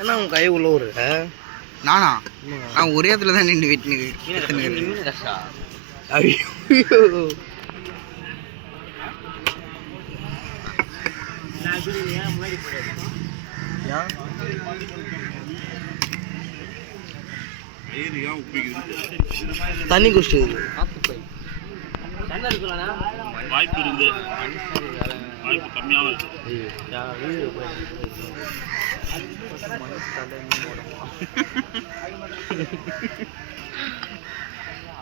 ஏன்னா உன் கை உள்ள ஒரு நானா நான் ஒரே இடத்துல தான் நின்று வீட்டு தண்ணி குடிச்சு வாய்ப்பு இருக்குது, வாய்ப்பு கம்மியாகவும் இருக்குது.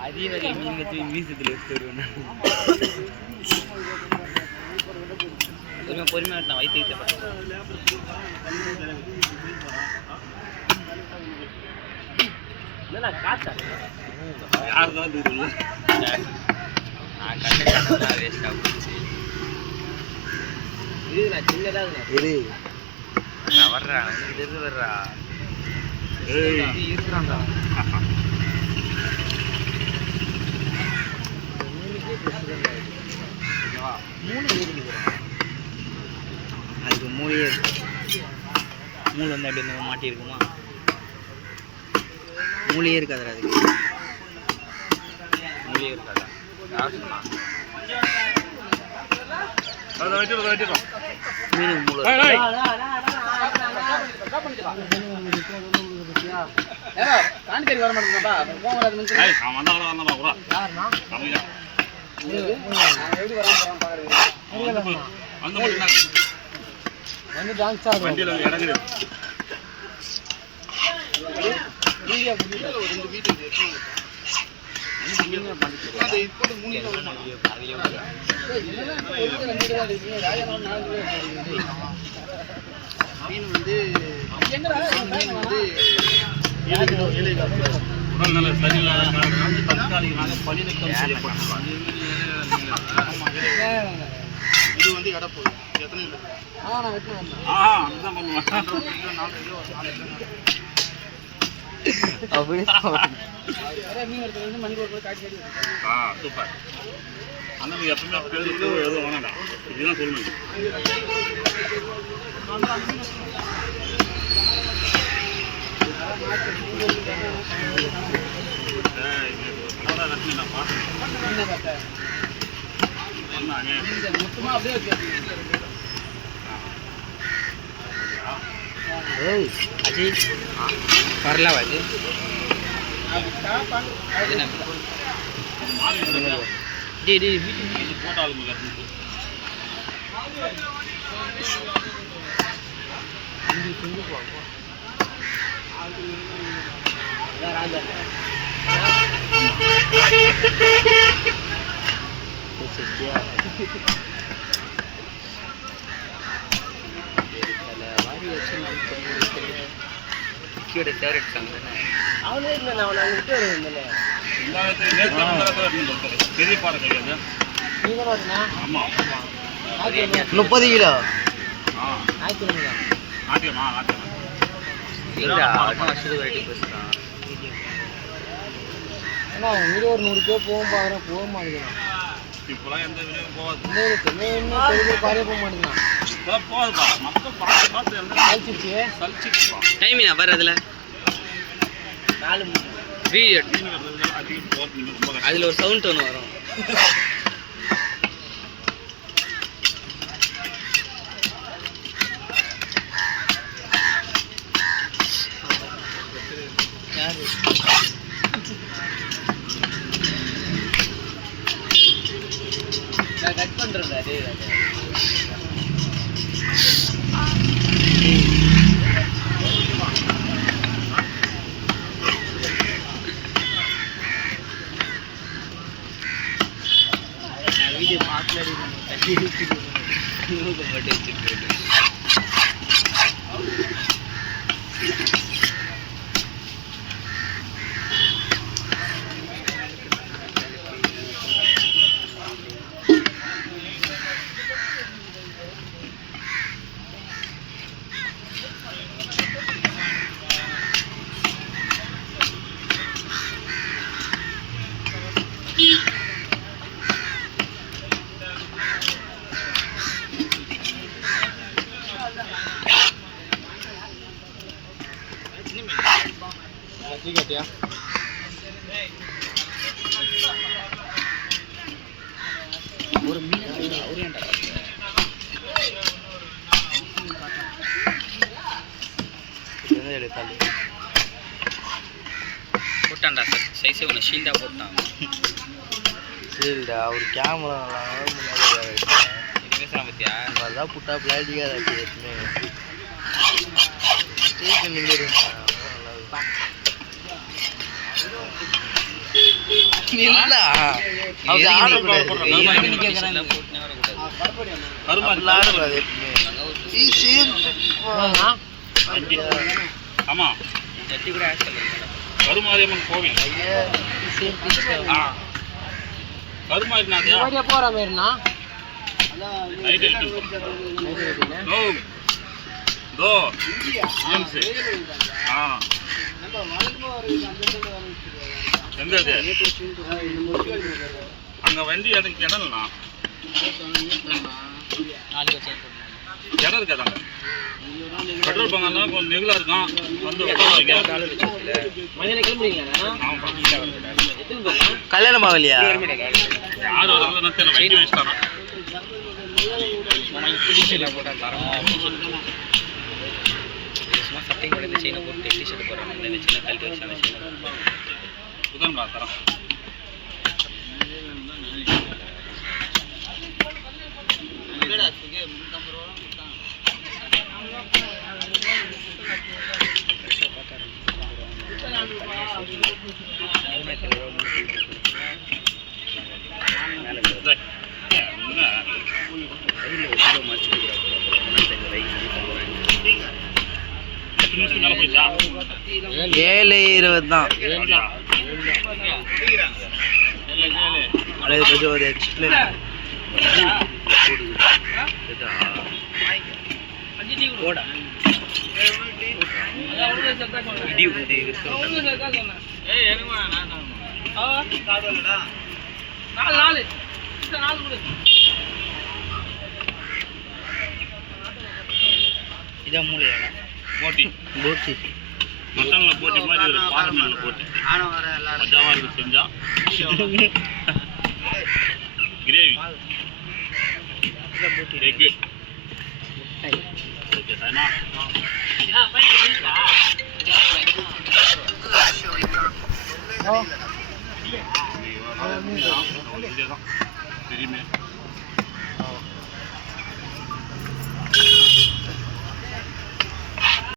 அதே வகை மீன்கத்தி மீசத்தில் எடுத்து வருவேன். பொறுமையாக நான் வயிற்று யாருதான் தெரியல, நான் கண்ட வேஸ்ட் ஆகிடுச்சு. இது நான் வர்றேன், இது வர்றா இருக்கிறான்டா. அதுக்கு மூளையே இருக்கு. மூளை வந்து அப்படி இந்த மாட்டியிருக்குமா? மூளையே இருக்காது அதுக்கு. மூளையே இருக்காதா? யார் சொன்னா? மீனுக்கு மூளை வர உடல்நல சரியில்லாத காரணம் தற்காலிகமாக பணிநீக்கம் செய்யப்பட்டுள்ளார். இது வந்து எடை போகுது. எத்தனை அதுதான் பண்ணுவேன். சூப்பர். ஆனால் நீ எப்பவுமே பேருக்கு எதுவும் வேணாம், இதுதான் சொல்லணும். நான் பார்த்தேன் வரல வாஜி போட்டாலும் ஃபேவரட் சாங் தானே அவனே இல்லை. நான் அவனை அங்கே விட்டு வருவேன். பெரிய பாறை கிடையாது. நீங்கள் வரீங்களா? ஆமாம் 30 கிலோ. நாட்டியமா வருஷத்துக்கு வெரைட்டி பேசுகிறான். ஏன்னா இங்கே ஒரு 100 கிலோ போகும் பார்க்குறேன், போக மாட்டேங்கிறான். இப்போலாம் எந்த விலையும் போகாது. பாரிய போக மாட்டேங்கிறான். இப்போலாம் போகாதுப்பா. மக்கள் பார்த்து பார்த்து எல்லாம் சலிச்சிச்சுப்பா. டைம் என்ன வர அதில் 4 வீடியோ அதிகம் போகிறது. அதில் ஒரு சவுண்ட் ஒன்று வரும். நான் கட் பண்ணுறேன்டா. வீடியோ பார்க்கலடி பட்டு வச்சுட்டு போட்டான்டா சைஸே ஒன்று ஷீல்டா போட்டான். சரிடா ஒரு கேமரா பேசுகிறான் பத்தியா? அதான் புட்டா பிளாட்டிக்காக ஆமா கருமாரியம்மன் கோவில் கருமாரினா போற மாதிரினா எங்க அங்க வண்டி எனக்கு இடம்னா இடம் இருக்காதாங்க பெட்ரோல் பங்காலாம் கொஞ்சம் நெகிழா இருக்கும் வந்து கல்யாணம் ஆகலையா யார் வரதுன்னு தெரியல வெட்டி வச்சுட்டானா சட்டை கூட இந்த செயினை போட்டு டிஷர்ட் போடுறாங்க இந்த சின்ன கழட்டி வச்சான செயினை புதன் தரம் ஏழு 20 தான். அது கொஞ்சம் ஒரு எக்ஸ்பிளைன் இதான் மூளையாடா போட்டி போட்டி மட்டன்ல போட்டி மாதிரி ஒரு பாரம்பரிய போட்டி மஜாவா இருக்கு செஞ்சா கிரேவி எக்கு ஓகே சாய்னா தெரியுமே